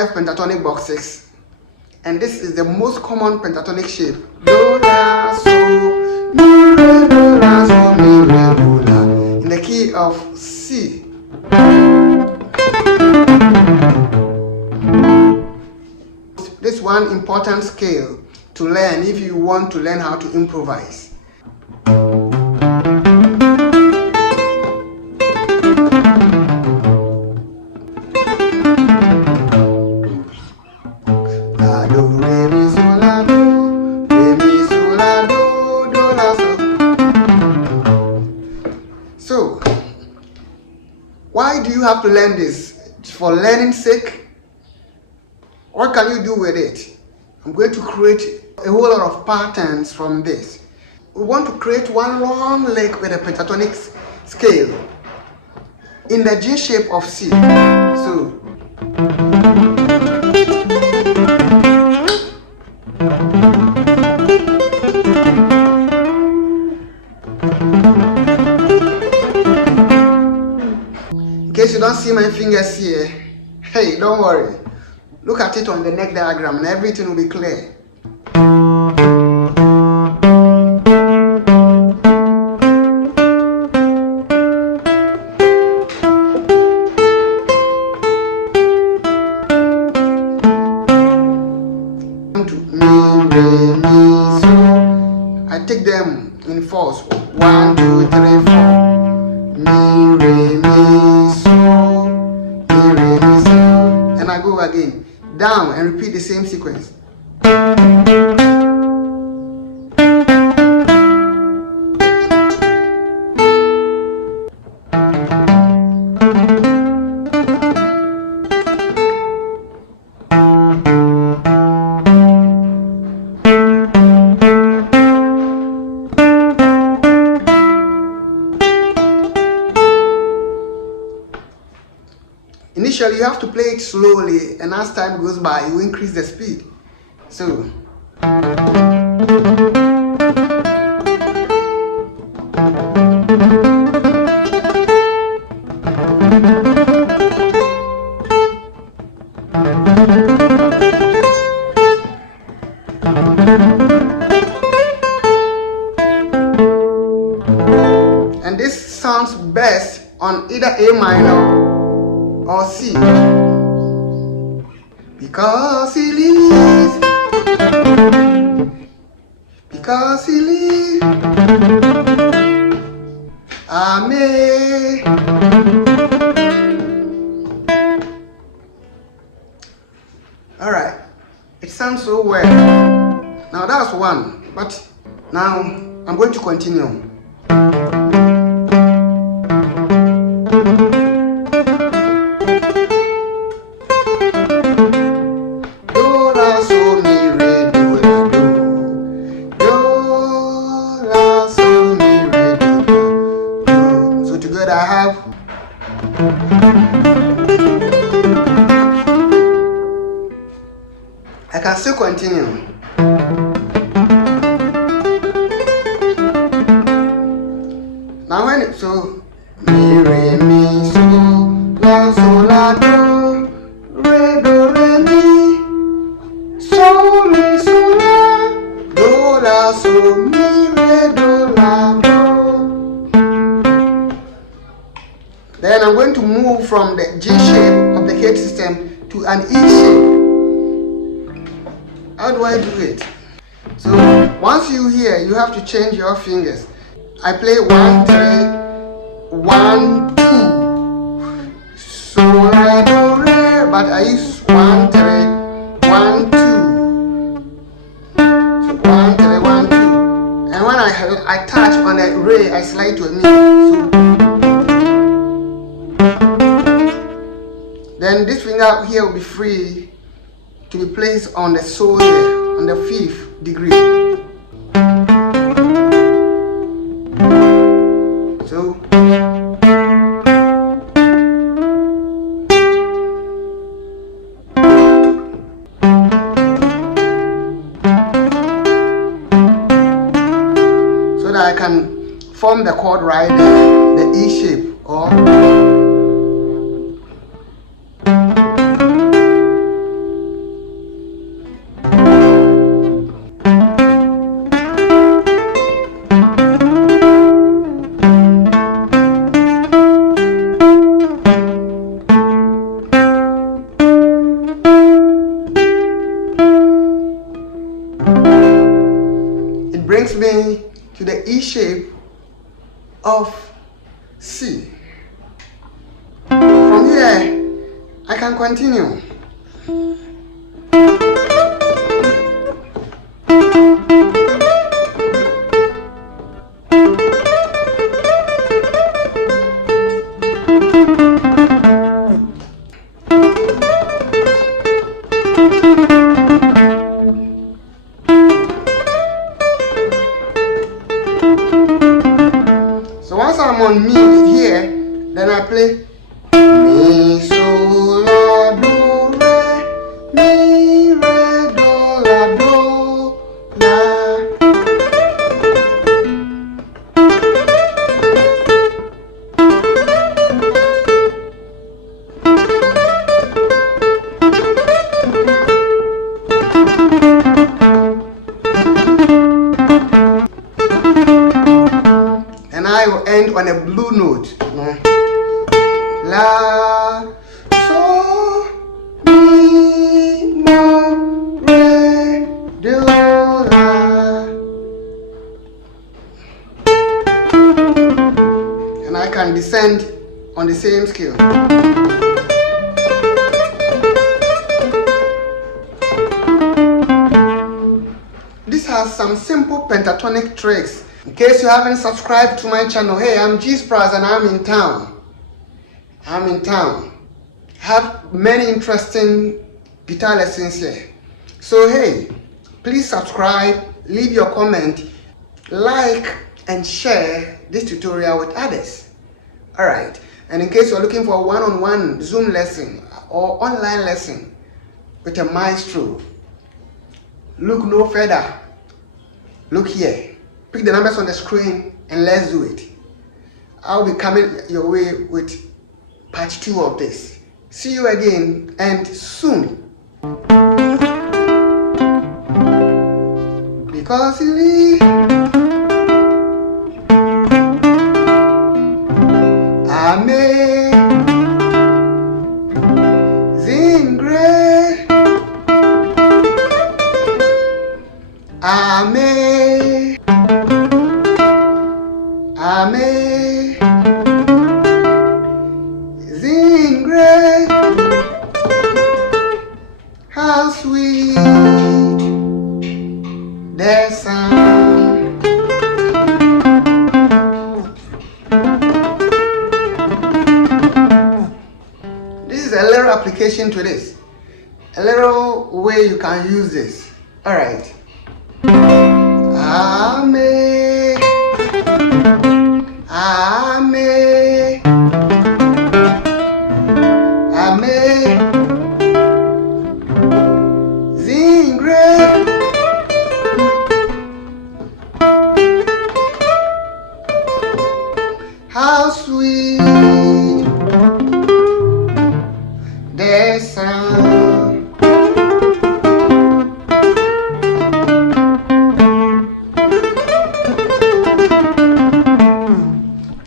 5 pentatonic boxes, and this is the most common pentatonic shape. Do, la, so, mi, re, do, la, so, mi, re, do, la, in the key of C. This one important scale to learn if you want to learn how to improvise. La, do, re, mi, so, la, do, re, mi, so, la, do, la, so. So, why do you have to learn this? For learning's sake? What can you do with it? I'm going to create a whole lot of patterns from this. We want to create one long lick with a pentatonic scale in the G shape of C. So, in case you don't see my fingers here, hey, don't worry. Look at it on the neck diagram and everything will be clear. Mi, re, mi, so. I take them in fours. 1, 2, 3, 4. Mi, re, mi, so. Mi, re, mi, so. And I go again. Down and repeat the same sequence. Initially, you have to play it slowly, and as time goes by, you increase the speed. So, and this sounds best on either A minor or C. Because he lives, because he lives, Amen. All right, it sounds so well. Now that's one, but now I'm going to continue. I have I can still continue. Now when it so mi re mi so la do re mi so la do la so mi re do la do. Then I'm going to move from the G shape of the K system to an E shape. How do I do it? So once you hear, you have to change your fingers. I play 1, 3, 1, 2. So la do re, but I use 1, 3, 1, 2. So 1, 3, 1, 2. And when I touch on the re, I slide to a mi. So then this finger here will be free to be placed on the sole here, on the 5th degree. So that I can form the chord right there, the E shape, or G shape of C. From here, I can continue. So once I'm on mi here, then I play mi, sol, la, do, re, mi, re, do, la, do, la. And I will end on a blue note. La, so, mi, mo, re, do, la. And I can descend on the same scale. This has some simple pentatonic tricks. In case you haven't subscribed to my channel, hey, I'm Georgespratz and I'm in town. Have many interesting guitar lessons here. So hey, please subscribe, leave your comment, like and share this tutorial with others. Alright, and in case you're looking for a one-on-one Zoom lesson or online lesson with a maestro, look no further. Look here. Pick the numbers on the screen and let's do it. I'll be coming your way with part 2 of this. See you again and soon. Because you leave, amazing grace, amazing grace, how sweet the sound. This is a little application to this, a little way you can use this. All right. Amen. Amen. Amazing grace, how sweet